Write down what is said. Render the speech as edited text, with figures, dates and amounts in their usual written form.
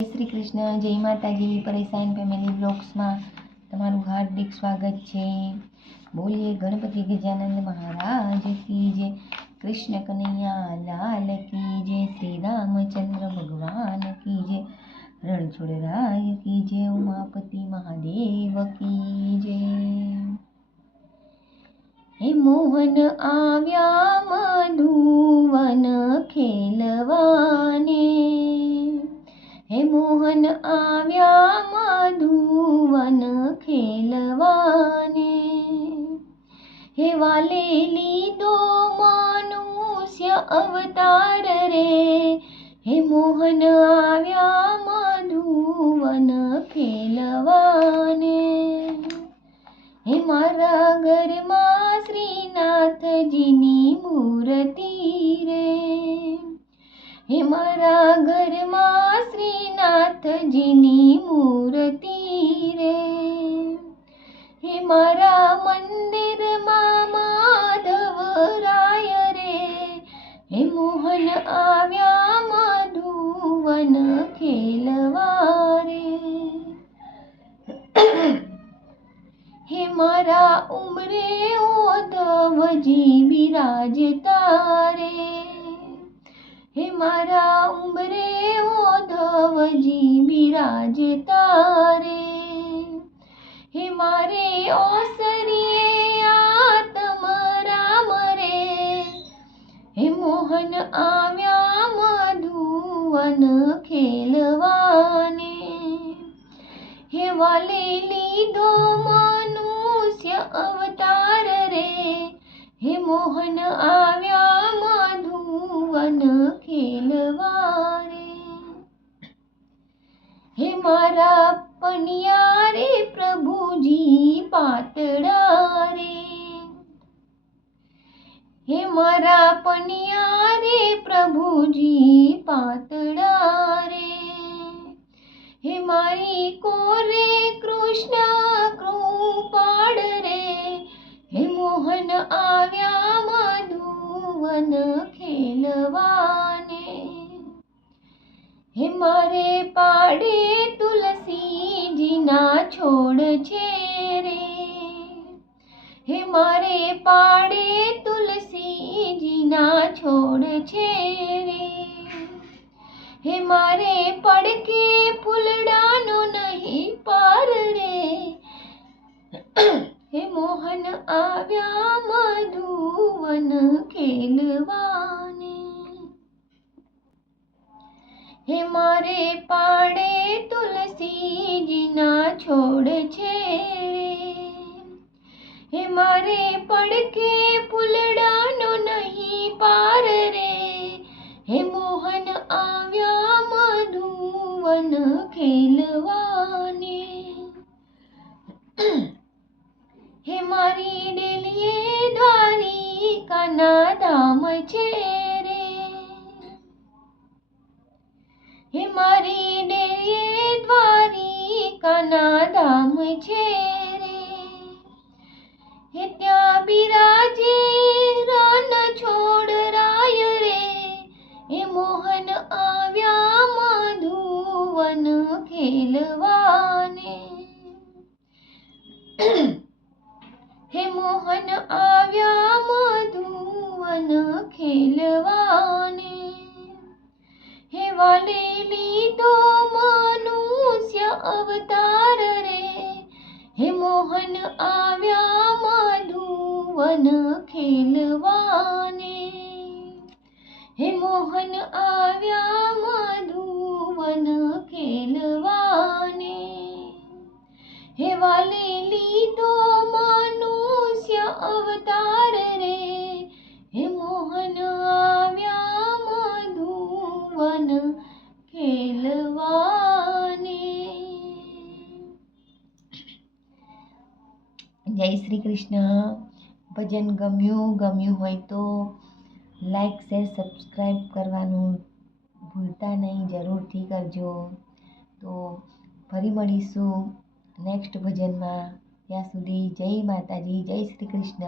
જય શ્રી કૃષ્ણ, જય માતાજી. પરેશાન ફેમિલી બ્લોગ્સમાં તમારું હાર્દિક સ્વાગત છે. બોલીએ ગણપતિ ગજાનંદ મહારાજ કી જય, કૃષ્ણ કનૈયા લાલ કી જય, શ્રી રામચંદ્ર ભગવાન કી જય, રણછોડરાય કી જય, ઉમાપતિ મહાદેવ કી જય. હે મોહન આવ્યા મધુવન ખેલવાને, હે મોહન આવ્યા મધુવન ખેલવાને, હે વાલે લીધો મનુષ્ય અવતાર રે, હે મોહન આવ્યા મધુવન ખેલવાને. હે મારા ઘરમાં શ્રીનાથજીની મૂર્તિ રે, હે મારા ઘરમાં શ્રીનાથજીની મૂર્તિ રે, હે મારા મંદિરમાં માધવરાય રે, હે મોહન આવ્યા મધુવન ખેલવા રે. હે મારા ઉમરે ઓધવજી બિરાજતા રે, હે મારા ઉમરે ઓધવજી બિરાજતા રે, હે મારે ઓસરીએ આત્મ રામ રે, હે મોહન આવ્યા મધુવન ખેલવાને. હે વાલે લીધો મનુષ્ય અવતાર રે, હે મોહન આવ્યા મધુવન ખેલવા રે. હે મારા પનિયા રે પ્રભુજી પાતળા રે, હે મારા પનિયા રે પ્રભુજી પાતળા રે, હે મારી કોરે કૃષ્ણ કૃપાળ રે, હે મોહન આવ્યા મધુવન ખેલવાને. હે મારે પાડે તુલસીજીના છોડ છે રે, હે મારે પાડે તુલસીજીના છોડ છે રે, હે મારે પડકે ફૂલડાનો નહીં પાર રે, હે મોહન આવ્યા મધુવન ખેલવાને. હે મારે પાડે તુલસીજીના છોડ છે રે, હે મારે પડકે ફૂલડાનો નહીં પાર રે, હે મોહન આવ્યા મધુવન ખેલવાને. હે મારી ડેલીએ દ્વારિકાના ધામ છે રે, હે મારી ડેલીએ દ્વારિકાના ધામ છે રે, હે ત્યાં બિરાજે રણછોડરાય રે, હે મોહન આવ્યા મધુવન ખેલવાને. હે મોહન આવ્યા મધુવન ખેલવાને. હે વાલે લીધો મનુષ્ય અવતાર રે, હે મોહન આવ્યા મધુવન ખેલવાને, હે મોહન આવ્યા મધુવન ખેલવાને. હે વાલે લીધો મનુષ્ય અવતાર રે, હે મોહન આવ્યા મધુવન ખેલવાને. જય શ્રી કૃષ્ણ. ભજન ગમ્યું હોય તો લાઈક શેર સબસ્ક્રાઈબ કરવાનું ભૂલતા નહીં, જરૂરથી કરજો. તો ફરી મળીશું નેક્સ્ટ ભજનમાં. ત્યાં સુધી જય માતાજી, જય શ્રી કૃષ્ણ.